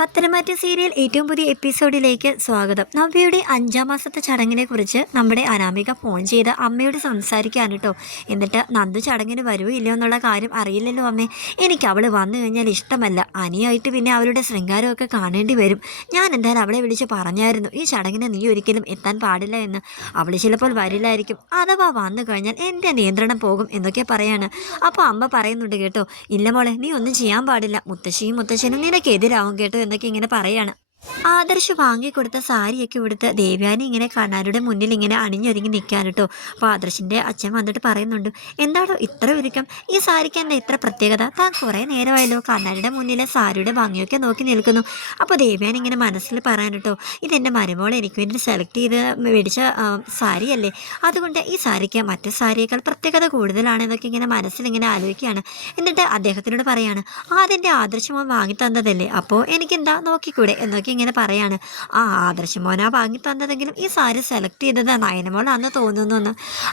Pathanamthitta serial ഏറ്റവും പുതിയ എപ്പിസോഡിലേക്ക് സ്വാഗതം. നവ്യയുടെ അഞ്ചാം മാസത്തെ ചടങ്ങിനെ കുറിച്ച് നമ്മുടെ അനാമിക ഫോൺ ചെയ്ത് അമ്മയോട് സംസാരിക്കാൻ കേട്ടോ എന്നിട്ട് നന്ദു ചടങ്ങിന് വരുമോ ഇല്ലയോ എന്നുള്ള കാര്യം അറിയില്ലല്ലോ അമ്മേ. എനിക്ക് അവൾ വന്നു കഴിഞ്ഞാൽ ഇഷ്ടമല്ല. അനിയായിട്ട് പിന്നെ അവരുടെ ശൃംഗാരമൊക്കെ കാണേണ്ടി വരും. ഞാൻ എന്തായാലും അവളെ വിളിച്ച് പറഞ്ഞായിരുന്നു. ഈ ചടങ്ങിന് നീ ഒരിക്കലും എത്താൻ പാടില്ല എന്ന്. അവൾ ചിലപ്പോൾ വരില്ലായിരിക്കും. അഥവാ വന്നു കഴിഞ്ഞാൽ എന്റെ നിയന്ത്രണം പോകും എന്നൊക്കെ പറയാണ്. അപ്പോൾ അമ്മ പറയുന്നുണ്ട് കേട്ടോ ഇല്ല മോളെ നീ ഒന്നും ചെയ്യാൻ പാടില്ല. മുത്തശ്ശിയും മുത്തശ്ശനും നിനക്കെതിരാവും കേട്ടോ എന്നൊക്കെ ഇങ്ങനെ പറയാണ്. ആദർശ് വാങ്ങിക്കൊടുത്ത സാരിയൊക്കെ ഇവിടുത്തെ ദേവ്യാനി ഇങ്ങനെ കണ്ണാരുടെ മുന്നിൽ ഇങ്ങനെ അണിഞ്ഞൊരുങ്ങി നിൽക്കാൻ കേട്ടോ. അപ്പോൾ ആദർശിന്റെ അച്ഛൻ വന്നിട്ട് പറയുന്നുണ്ട് എന്താണോ ഇത്ര ഒരുക്കം? ഈ സാരിക്ക് എന്താ ഇത്ര പ്രത്യേകത? താൻ കുറേ നേരമായല്ലോ കണ്ണാരുടെ മുന്നിലെ സാരിയുടെ ഭംഗിയൊക്കെ നോക്കി നിൽക്കുന്നു. അപ്പോൾ ദേവ്യാനി ഇങ്ങനെ മനസ്സിൽ പറയാൻ കേട്ടോ ഇതെന്റെ മരുമോൾ എനിക്ക് വേണ്ടി സെലക്ട് ചെയ്ത് മേടിച്ച സാരിയല്ലേ? അതുകൊണ്ട് ഈ സാരിക്ക് മറ്റു സാരിയേക്കാൾ പ്രത്യേകത കൂടുതലാണ് എന്നൊക്കെ ഇങ്ങനെ മനസ്സിൽ ഇങ്ങനെ ആലോചിക്കുകയാണ്. എന്നിട്ട് അദ്ദേഹത്തിനോട് പറയാണ് ആ അതെന്റെ ആദർശമോൻ വാങ്ങി തന്നതല്ലേ? അപ്പോൾ എനിക്കെന്താ? നോക്കിക്കൂടെ? എന്നൊക്കെ ഇങ്ങനെ പറയാണ്. ആ ആദർശമോനാ വാങ്ങി തന്നതെങ്കിലും ഈ സാരി സെലക്ട് ചെയ്തത്. നയനമോളാന്ന് തോന്നുന്നു എന്ന്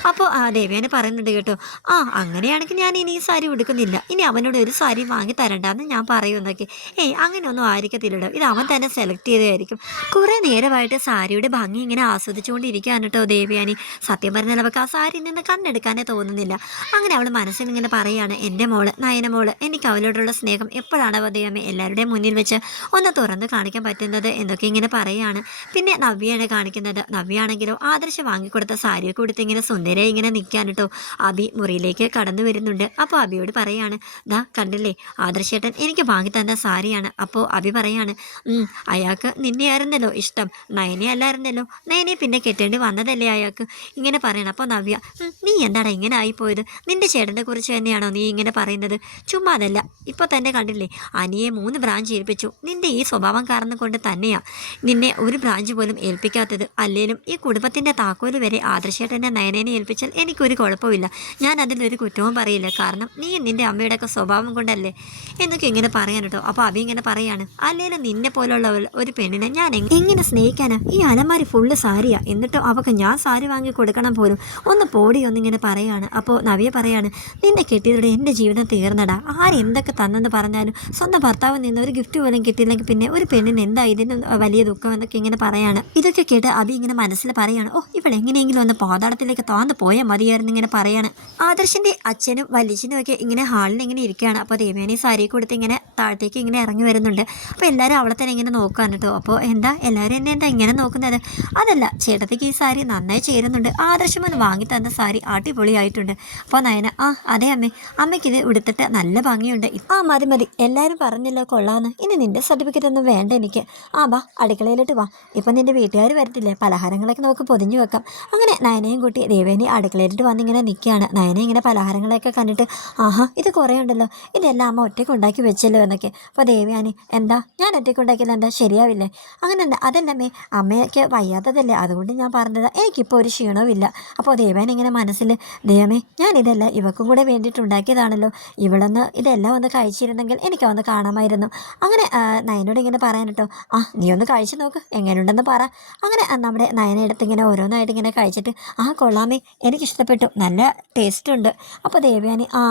അപ്പോൾ ആ ദേവ്യാനി പറയുന്നുണ്ട് കേട്ടോ. ആ അങ്ങനെയാണെങ്കിൽ ഞാൻ ഇനി ഈ സാരി ഉടുക്കുന്നില്ല. ഇനി അവനോട് ഒരു സാരി വാങ്ങി തരണ്ടെന്ന് ഞാൻ പറയുമെന്നൊക്കെ ഏയ് അങ്ങനെയൊന്നും ആയിരിക്കത്തില്ലടോ. ഇത് അവൻ തന്നെ സെലക്ട് ചെയ്തതായിരിക്കും. കുറേ നേരമായിട്ട് സാരിയുടെ ഭംഗി ഇങ്ങനെ ആസ്വദിച്ചുകൊണ്ടിരിക്കുകയാണ് കേട്ടോ ദേവിയാനി. സത്യം പറഞ്ഞാൽ അവൾക്ക് ആ സാരിയിൽ നിന്ന് കണ്ണെടുക്കാനേ തോന്നുന്നില്ല. അങ്ങനെ അവൾ മനസ്സിൽ ഇങ്ങനെ പറയുകയാണ് എന്റെ മോൾ നയന മോൾ എനിക്ക് അവളോടുള്ള സ്നേഹം എപ്പോഴാണ് ദൈവമേ? എല്ലാവരുടെയും മുന്നിൽ വെച്ച് ഒന്ന് തുറന്ന് കാണിക്കാൻ പറ്റുന്നത് എന്നൊക്കെ ഇങ്ങനെ പറയുകയാണ് പിന്നെ നവ്യാണ് കാണിക്കുന്നത്. നവ്യാണെങ്കിലോ ആദർശം വാങ്ങിക്കൊടുത്ത സാരിയൊക്കെ കൊടുത്ത് ഇങ്ങനെ സുന്ദര ഇങ്ങനെ നിൽക്കാൻ കേട്ടോ അബി മുറിയിലേക്ക് കടന്നു വരുന്നുണ്ട്. അപ്പോൾ അബിയോട് പറയാണ് ദാ കണ്ടില്ലേ? ആദർശേട്ടൻ എനിക്ക് വാങ്ങി തന്ന സാരിയാണ്. അപ്പോൾ അബി പറയാണ് "ഉം, അയാൾക്ക് നിന്നെയായിരുന്നല്ലോ ഇഷ്ടം. നയനെ അല്ലായിരുന്നല്ലോ. നയനെ പിന്നെ കെട്ടേണ്ടി വന്നതല്ലേ അയാൾക്ക്? ഇങ്ങനെ പറയണം. അപ്പോൾ നവ്യ നീ എന്താണ് ഇങ്ങനെ ആയിപ്പോയത്? നിന്റെ ചേട്ടനെ കുറിച്ച് തന്നെയാണോ നീ ഇങ്ങനെ പറയുന്നത്? ചുമ്മാ അതല്ല. ഇപ്പോൾ തന്നെ കണ്ടില്ലേ? അനിയെ മൂന്ന് ബ്രാഞ്ച് ഏൽപ്പിച്ചു. നിന്റെ ഈ സ്വഭാവം കാരണം കൊണ്ട് തന്നെയാ. നിന്നെ ഒരു ബ്രാഞ്ച് പോലും ഏൽപ്പിക്കാത്തത് അല്ലേലും ഈ കുടുംബത്തിന്റെ താക്കോൽ വരെ ആദർശേട്ടന്റെ നയനേനെ ഏൽപ്പിച്ചാൽ എനിക്കൊരു കുഴപ്പമില്ല. ഞാൻ അതിലൊരു കുറ്റവും പറയില്ല. കാരണം നീ നിന്റെ അമ്മയുടെയൊക്കെ സ്വഭാവം കൊണ്ടല്ലേ? എന്നൊക്കെ ഇങ്ങനെ പറയാൻ കേട്ടോ അപ്പോൾ അഭി ഇങ്ങനെ പറയാണ്. അല്ലേലും നിന്നെ പോലുള്ള ഒരു- പെണ്ണിനെ ഞാൻ എങ്- എങ്ങനെ സ്നേഹിക്കാനാ? ഈ അലമാരി ഫുള്ള് സാരിയാ. എന്നിട്ടോ അവൾക്ക് ഞാൻ സാരി വാങ്ങി കൊടുക്കണം പോലും. ഒന്ന് പോടി ഒന്നിങ്ങനെ പറയാണ്. അപ്പോൾ നവിയെ പറയാണ് നിന്നെ കെട്ടിയതോടെ എന്റെ ജീവിതം തീർന്നടാ. ആരെന്തൊക്കെ തന്നെന്ന് പറഞ്ഞാലും സ്വന്തം ഭർത്താവ് നിന്ന് ഒരു ഗിഫ്റ്റ് പോലും കിട്ടിയില്ലെങ്കിൽ പിന്നെ ഒരു പെണ്ണിന് എന്താ ഇതിന് വലിയ ദുഃഖം എന്നൊക്കെ ഇങ്ങനെ പറയാണ്. ഇതൊക്കെ കേട്ട് അഭി ഇങ്ങനെ മനസ്സിൽ പറയാണ് ഓ ഇവൾ എങ്ങനെയെങ്കിലും ഒന്ന് പാതാളത്തിലേക്ക് താന്ന് പോയാൽ മതിയായിരുന്നു ഇങ്ങനെ പറയാണ്. ആദർശിന്റെ അച്ഛനും വലിച്ചനും ഒക്കെ ഇങ്ങനെ ഹാളിൽ ഇങ്ങനെ ഇരിക്കുകയാണ്. അപ്പോൾ ദേവേനെ സാരി കൊടുത്ത് ഇങ്ങനെ താഴത്തേക്ക് ഇങ്ങനെ ഇറങ്ങി വരുന്നുണ്ട്. അപ്പോൾ എല്ലാവരും അവളെ തന്നെ ഇങ്ങനെ നോക്കുകയാണ് കേട്ടോ. അപ്പോൾ എന്താ എല്ലാവരും എന്നെ എന്താ ഇങ്ങനെ നോക്കുന്നത്? അതല്ല ചേട്ടത്തേക്ക് ഈ സാരി നന്നായി ചേരുന്നുണ്ട്. ആദർശം ഒന്ന് വാങ്ങി തന്ന സാരി അടിപൊളിയായിട്ടുണ്ട്. അപ്പോൾ നയന ആ അതെ അമ്മേ. അമ്മയ്ക്ക് ഇത് ഉടുത്തിട്ട് നല്ല ഭംഗിയുണ്ട്. ആ മതി മതി. എല്ലാവരും പറഞ്ഞല്ലോ കൊള്ളാന്ന്. ഇനി നിന്റെ സർട്ടിഫിക്കറ്റ് ഒന്നും വേണ്ട എനിക്ക്. ആ വാ അടുക്കളയിലോട്ട് വാ. ഇപ്പം നിന്റെ വീട്ടുകാർ വരത്തില്ലേ? പലഹാരങ്ങളൊക്കെ നമുക്ക് പൊതിഞ്ഞു വെക്കാം. അങ്ങനെ നയനയും കുട്ടി ദേവേനി അടുക്കളയിലോട്ട് വന്നിങ്ങനെ നിൽക്കുകയാണ് നയന ഇങ്ങനെ പലഹാരങ്ങളൊക്കെ കണ്ടിട്ട് ആഹാ ഇത് കുറേ ഉണ്ടല്ലോ. ഇതെല്ലാം അമ്മ ഒറ്റയ്ക്ക് ഉണ്ടാക്കി വെച്ചല്ലോ എന്നൊക്കെ. അപ്പോൾ ദേവയാനി എന്താ? ഞാൻ ഒറ്റയ്ക്ക് ഉണ്ടാക്കിയത് എന്താ? ശരിയാവില്ലേ? അങ്ങനെ എന്താ? അതല്ലമ്മേ അമ്മയ്ക്ക് വയ്യാത്തതല്ലേ? അതുകൊണ്ട് ഞാൻ പറഞ്ഞത്. എനിക്കിപ്പോൾ ഒരു ക്ഷീണവും ഇല്ല അപ്പോൾ ദേവൻ ഇങ്ങനെ മനസ്സിൽ ദൈവമേ ഞാൻ ഇതെല്ലാം. ഇവക്കും കൂടെ വേണ്ടിയിട്ട് ഉണ്ടാക്കിയതാണല്ലോ. ഇവളൊന്ന് ഇതെല്ലാം ഒന്ന് കഴിച്ചിരുന്നെങ്കിൽ എനിക്ക് ഒന്ന് കാണാമായിരുന്നു. അങ്ങനെ നയനോട് ഇങ്ങനെ പറയാൻ കേട്ടോ ആ നീ ഒന്ന് കഴിച്ചു നോക്ക് എങ്ങനെയുണ്ടെന്ന് പറ. അങ്ങനെ നമ്മുടെ നയന എടുത്ത് ഇങ്ങനെ ഓരോന്നായിട്ട് ഇങ്ങനെ കഴിച്ചിട്ട് ആ കൊള്ളാമേ എനിക്ക് ഇഷ്ടപ്പെട്ടു നല്ല ടേസ്റ്റ് ഉണ്ട്. അപ്പോൾ ദേവയാനി ആ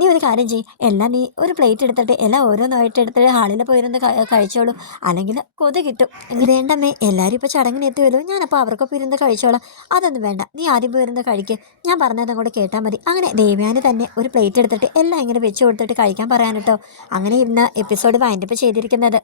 നീ ഒരു കാര്യം ചെയ്യ് എല്ലാം നീ ഒരു പ്ലേറ്റ് എടുത്തിട്ട് എല്ലാം ഓരോന്നായിട്ട് എടുത്തിട്ട് ഹാളിൽ പോയിരുന്ന് കഴിച്ചോളൂ. അല്ലെങ്കിൽ കൊതു കിട്ടും. വേണ്ടമ്മേ എല്ലാവരും ഇപ്പോൾ ചടങ്ങിന് എത്തുമല്ലോ ഞാനപ്പോൾ അവർക്കൊപ്പം ഇരുന്ന് കഴിച്ചോളാം. അതൊന്നും വേണ്ട നീ ആദ്യം പോയിരുന്ന് കഴിക്ക്. ഞാൻ പറഞ്ഞത് അങ്ങോട്ട് കേട്ടാൽ മതി. അങ്ങനെ ദേവയാനി തന്നെ ഒരു പ്ലേറ്റ് എടുത്തിട്ട് എല്ലാം ഇങ്ങനെ വെച്ച് കൊടുത്തിട്ട് കഴിക്കാൻ പറയാൻ കേട്ടോ. അങ്ങനെ ഇന്ന് എപ്പിസോഡ് വൈൻഡപ്പ് ചെയ്തിരിക്കുന്നത്.